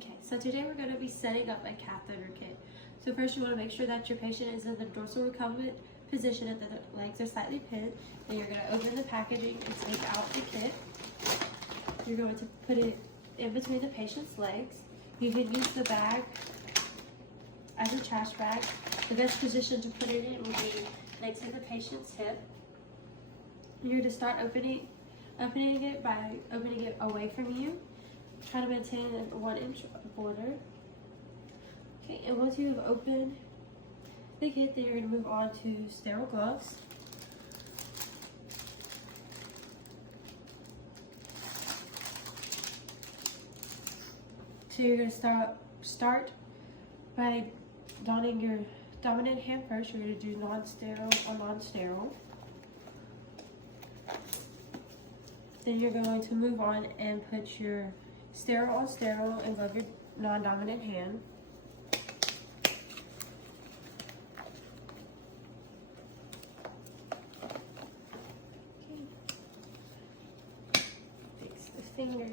Okay, so today we're going to be setting up a catheter kit. So first you want to make sure that your patient is in the dorsal recumbent position and that the legs are slightly pinned. Then you're going to open the packaging and take out the kit. You're going to put it in between the patient's legs. You can use the bag as a trash bag. The best position to put it in will be next to the patient's hip. You're going to start opening it by opening it away from you. Try to maintain a 1-inch border. Okay, and once you have opened the kit, then you're going to move on to sterile gloves. So you're going to start by donning your dominant hand first. You're going to do non-sterile or non-sterile. Then you're going to move on and put your sterile on sterile and glove your non-dominant hand. Okay. Fix the fingers.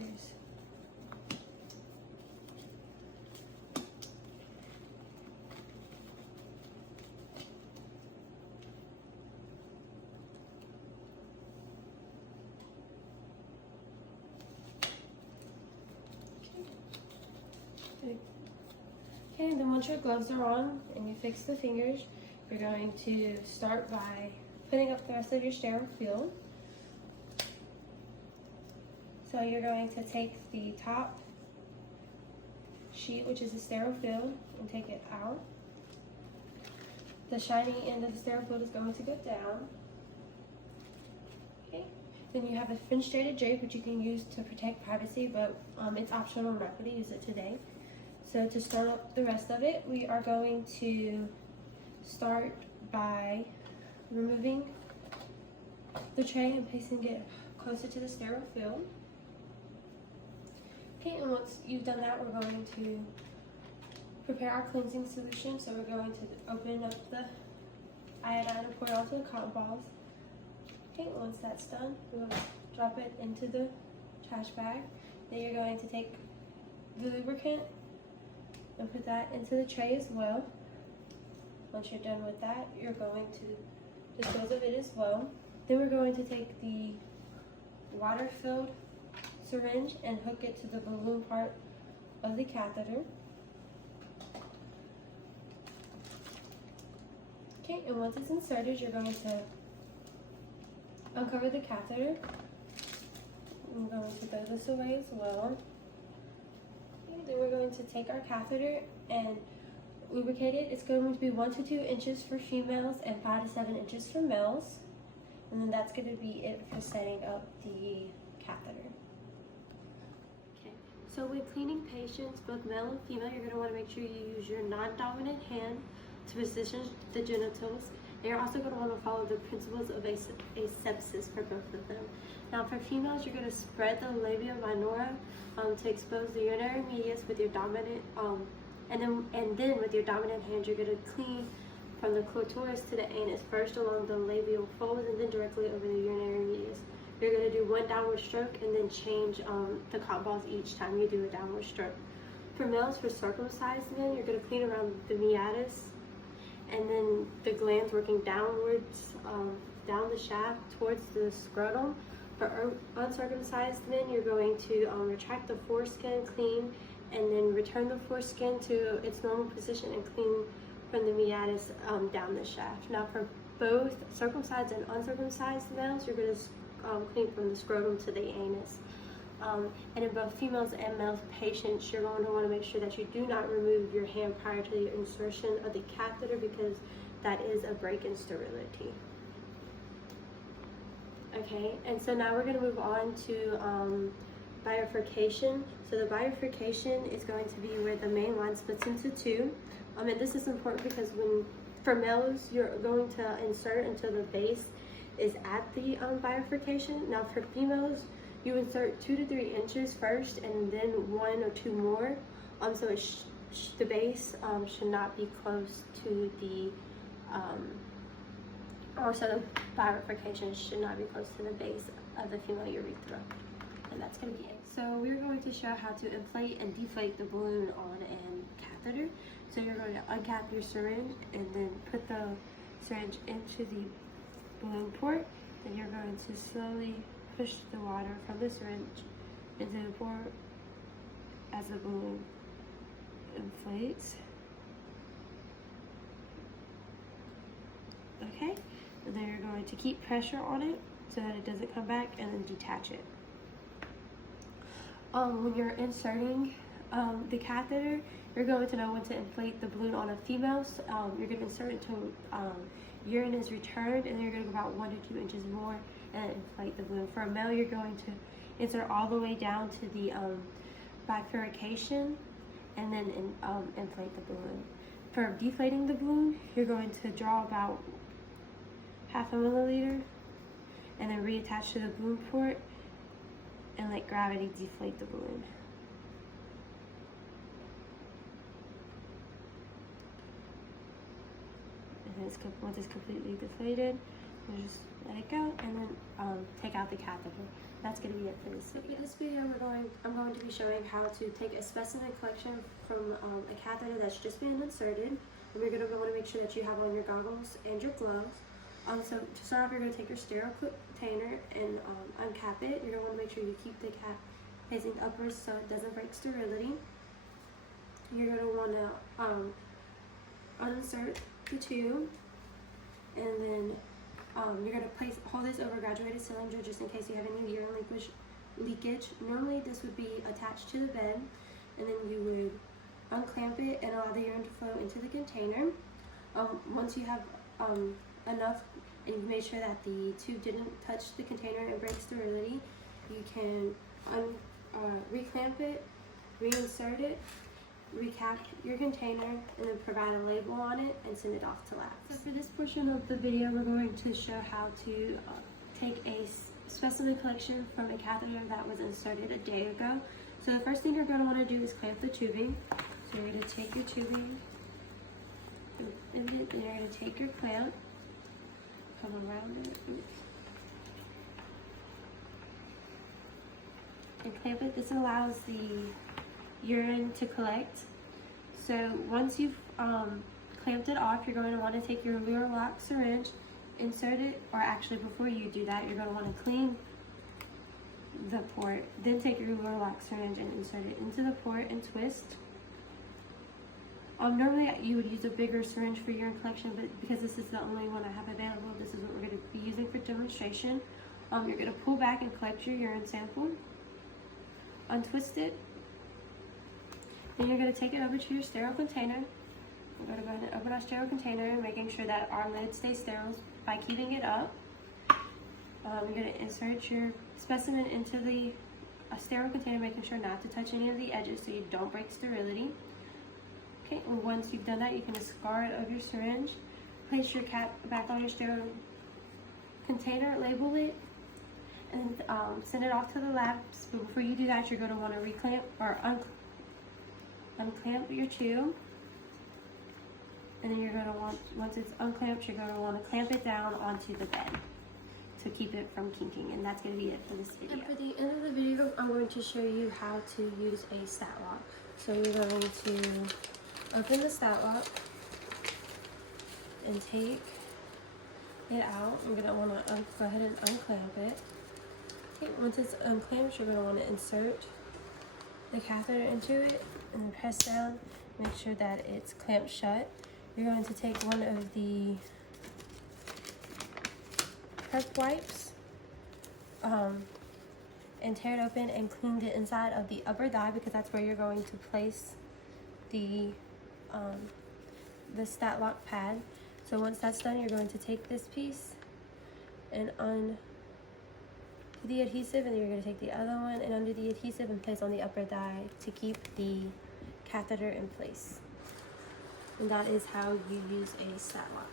Okay, then once your gloves are on and you fix the fingers, you're going to start by putting up the rest of your sterile field. So you're going to take the top sheet, which is the sterile field, and take it out. The shiny end of the sterile field is going to go down. Okay. Then you have a fenestrated drape, which you can use to protect privacy, but it's optional. I'm not going to use it today. So to start up the rest of it, we are going to start by removing the tray and placing it closer to the sterile field. Okay, and once you've done that, we're going to prepare our cleansing solution. So we're going to open up the iodine and pour it onto the cotton balls. Okay, once that's done, we'll drop it into the trash bag. Then you're going to take the lubricant and put that into the tray as well. Once you're done with that, you're going to dispose of it as well. Then we're going to take the water-filled syringe and hook it to the balloon part of the catheter. Okay, and once it's inserted, you're going to uncover the catheter. I'm going to throw this away as well. Then we're going to take our catheter and lubricate it. It's going to be 1 to 2 inches for females and 5 to 7 inches for males. And then that's going to be it for setting up the catheter. Okay, so when cleaning patients, both male and female, you're going to want to make sure you use your non-dominant hand to position the genitals. And you're also going to want to follow the principles of asepsis for both of them. Now for females, you're going to spread the labia minora to expose the urinary medius with your dominant, and then with your dominant hand, you're going to clean from the clitoris to the anus, first along the labial folds and then directly over the urinary medius. You're going to do 1 downward stroke and then change the cotton balls each time you do a downward stroke. For males, for circumcised men, you're going to clean around the meatus and then the glands working downwards, down the shaft towards the scrotum. For uncircumcised men, you're going to retract the foreskin, clean, and then return the foreskin to its normal position and clean from the meatus down the shaft. Now for both circumcised and uncircumcised males, you're going to clean from the scrotum to the anus. And in both females and male patients, you're going to want to make sure that you do not remove your hand prior to the insertion of the catheter, because that is a break in sterility. Okay, and so now we're going to move on to bifurcation. So the bifurcation is going to be where the main line splits into 2. And this is important because for males, you're going to insert until the base is at the bifurcation. Now for females, you insert 2 to 3 inches first and then 1 or 2 more. So the base should not be close to the Also, the bifurcation should not be close to the base of the female urethra. And that's going to be it. So we're going to show how to inflate and deflate the balloon on a catheter. So you're going to uncap your syringe and then put the syringe into the balloon port. Then you're going to slowly push the water from the syringe into the port as the balloon inflates. Okay, and then you're going to keep pressure on it so that it doesn't come back, and then detach it. When you're inserting the catheter, you're going to know when to inflate the balloon on a female. So, you're going to insert it until urine is returned, and then you're going to go about 1 to 2 inches more and inflate the balloon. For a male, you're going to insert all the way down to the bifurcation and then inflate the balloon. For deflating the balloon, you're going to draw about 0.5 milliliter and then reattach to the balloon port and let gravity deflate the balloon. And then once it's completely deflated, we'll just let it go and then take out the catheter. That's going to be it for this video. In this video, I'm going to be showing how to take a specimen collection from a catheter that's just been inserted. And you're going to want to make sure that you have on your goggles and your gloves. So to start off, you're going to take your sterile container and uncap it. You're going to want to make sure you keep the cap facing upwards so it doesn't break sterility. You're going to want to uninsert the tube, and then you're going to hold this over a graduated cylinder just in case you have any urine leakage. Normally this would be attached to the bed, and then you would unclamp it and allow the urine to flow into the container. Once you have enough and you've made sure that the tube didn't touch the container and break sterility, you can reclamp it, reinsert it, recap your container, and then provide a label on it and send it off to lab. So for this portion of the video, we're going to show how to take a specimen collection from a catheter that was inserted a day ago. So the first thing you're going to want to do is clamp the tubing. So you're going to take your tubing, and then you're going to take your clamp, come around it, and clamp it. This allows the urine to collect. So once you've clamped it off, you're going to want to take your Luer-Lock syringe, insert it, or actually before you do that, you're going to want to clean the port, then take your Luer-Lock syringe and insert it into the port and twist. Normally you would use a bigger syringe for urine collection, but because this is the only one I have available, this is what we're going to be using for demonstration. You're going to pull back and collect your urine sample, untwist it, then you're going to take it over to your sterile container. We're going to go ahead and open our sterile container, making sure that our lid stays sterile by keeping it up. You're going to insert your specimen into the sterile container, making sure not to touch any of the edges so you don't break sterility. Okay, and once you've done that, you can discard of your syringe, place your cap back on your sterile container, label it, and send it off to the labs. But before you do that, you're going to want to reclamp or unclamp your tube, and then you're going to want, once it's unclamped, you're going to want to clamp it down onto the bed to keep it from kinking. And that's going to be it for this video. And for the end of the video, I'm going to show you how to use a stat lock. So you're going to open the stat lock and take it out. You're going to want to go ahead and unclamp it. Okay, once it's unclamped, you're going to want to insert the catheter into it and then press down, make sure that it's clamped shut. You're going to take one of the prep wipes and tear it open and clean the inside of the upper thigh, because that's where you're going to place the stat lock pad. So once that's done, you're going to take this piece and undo the adhesive, and then you're going to take the other one and undo the adhesive and place on the upper thigh to keep the catheter in place. And that is how you use a stat lock.